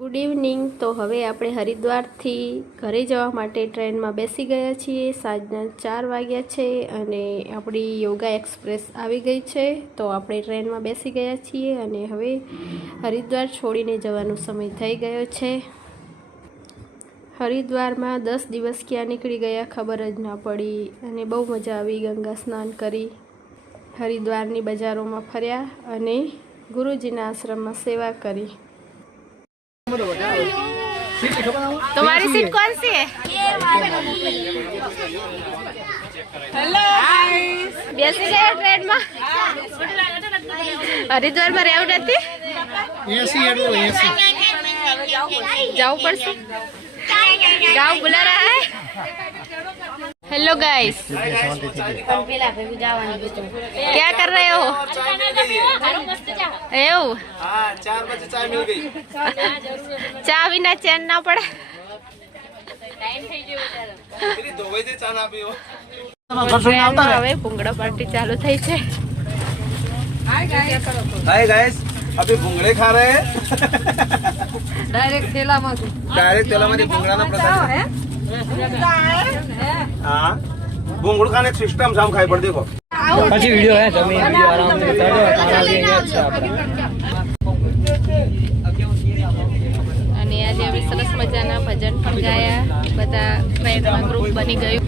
Good evening. તો હવે આપણે હરિદ્વારથી ઘરે જવા માટે ટ્રેનમાં બેસી ગયા છીએ। સાંજના 4 વાગ્યા છે અને આપણી યોગા એક્સપ્રેસ આવી ગઈ છે। તો આપણે ટ્રેનમાં બેસી ગયા છીએ અને હવે હરિદ્વાર છોડીને જવાનો સમય થઈ ગયો છે। હરિદ્વારમાં 10 દિવસ ક્યાં નીકળી ગયા ખબર જ ના પડી અને બહુ મજા આવી। ગંગા સ્નાન કરી, હરિદ્વારની બજારોમાં ફર્યા અને ગુરુજીના આશ્રમમાં સેવા કરી। तुम्हारी सीट कौन सी है? हेलो बेसी गया ट्रेन में हरिद्वार में रेव नहीं जाऊँ पड़से गाँव बुला रहा है। हेलो गाइस, क्या कर रहे हो? 4 बजे चाय मिल गई। चा बिना चैन ना पड़े। હવે ભૂંગળા પાર્ટી ચાલુ થઈ છે। हाय गाइस, अभी भूंगड़े खा रहे हैं। डायरेक्ट ठेला में भूंगड़ा ना प्रसाद है। हाँ, भूंगड़ खाने सिस्टम से हम खाई पड़ देखो। अच्छी वीडियो है, जमीन वीडियो आराम से बता दो। खाना भी अच्छा અને આજે અમે સરસ મજાના ભજન પણ ગાયા। બધા ટ્રેનમાં ગ્રુપ બની ગયું।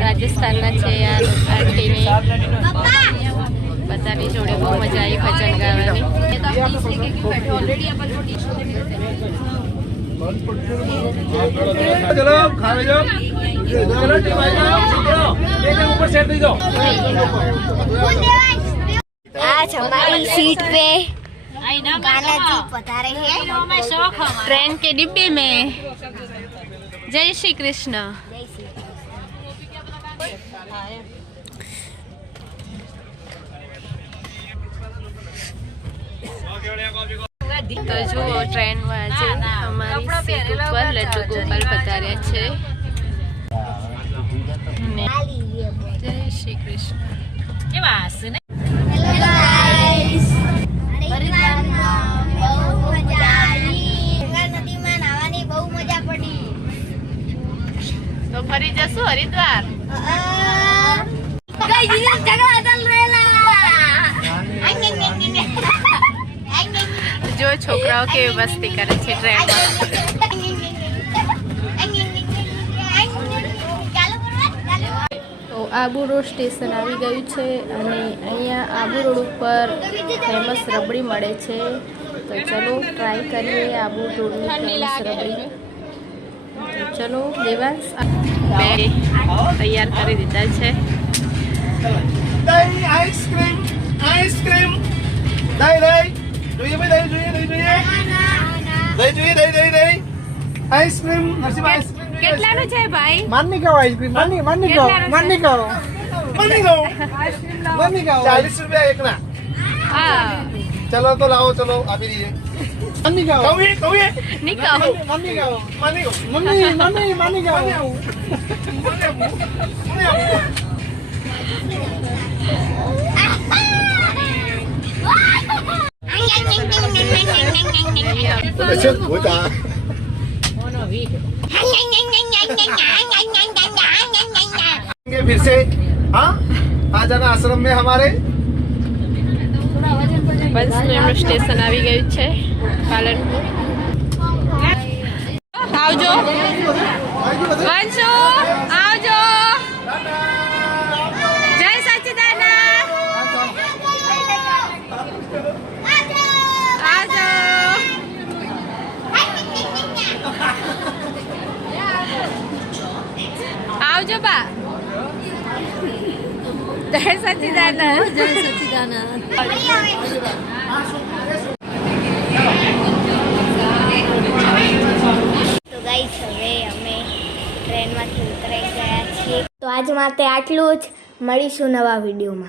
રાજસ્થાનના છે આ આંટીને બધાની જોડે બહુ મજા આવી ભજન ગાવાની। चलो खावे जाओ, चलो टिमाई जाओ, चलो ऊपर सेट दे दो। आज हमारी सीट पे गाना जी पधारे हैं। ट्रेन के डिब्बे में। जय श्री कृष्ण। तो जो ट्रेन में आज हमारी सीट पर लड्डू गोपाल पधार्या छे। जय श्री कृष्ण। तो फरी जसु हरिद्वार। जो छोकराओं के मस्ती करे छे ट्रेन में। तो आबू रोड स्टेशन આવી ગયું છે અને અહીંયા આબુ રોડ ઉપર ફેમસ રબડી મળે છે। તો ચલો ટ્રાય કરીએ આબુ રોડની ફેમસ રબડી। તો ચલો દેવાંશ બે તૈયાર કરી દીધા છે। दही आइसक्रीम, आइसक्रीम, दही दही જોઈએ ભાઈ, દહીં જોઈએ, દહીં જોઈએ, દહીં જોઈએ, દહીં દહીં દહીં આઈસ્ક્રીમ। નરસિંહ કેટલાનું છે ભાઈ? मानी खाओ आइसक्रीम, मानी मानी खाओ, मानी खाओ, मनी खाओ, मानी खाओ। 40 रुपया एक ना। હા चलो तो लाओ, चलो आप ही दीजिए। मानी खाओ, कौए નિકાહ मानी खाओ, मनी को मम्मी मम्मी मानी खाओ। अच्छा होता फिर से। हाँ, आ जाना आश्रम में हमारे। બસનું એમનું સ્ટેશન આવી ગયું છે પાલનપુર। આવજો વંશુ, આવજો। જય સચ્ચિદાનંદ। આવજો। આવજો બા। જય સચ્ચિદાનંદ। जय सच्चिदानंद। તો ગાઈસ હવે અમે ટ્રેનમાંથી ઉતરાઈ ગયા છીએ। તો આજ માટે આટલું જ। મળીશું નવા વિડીયોમાં।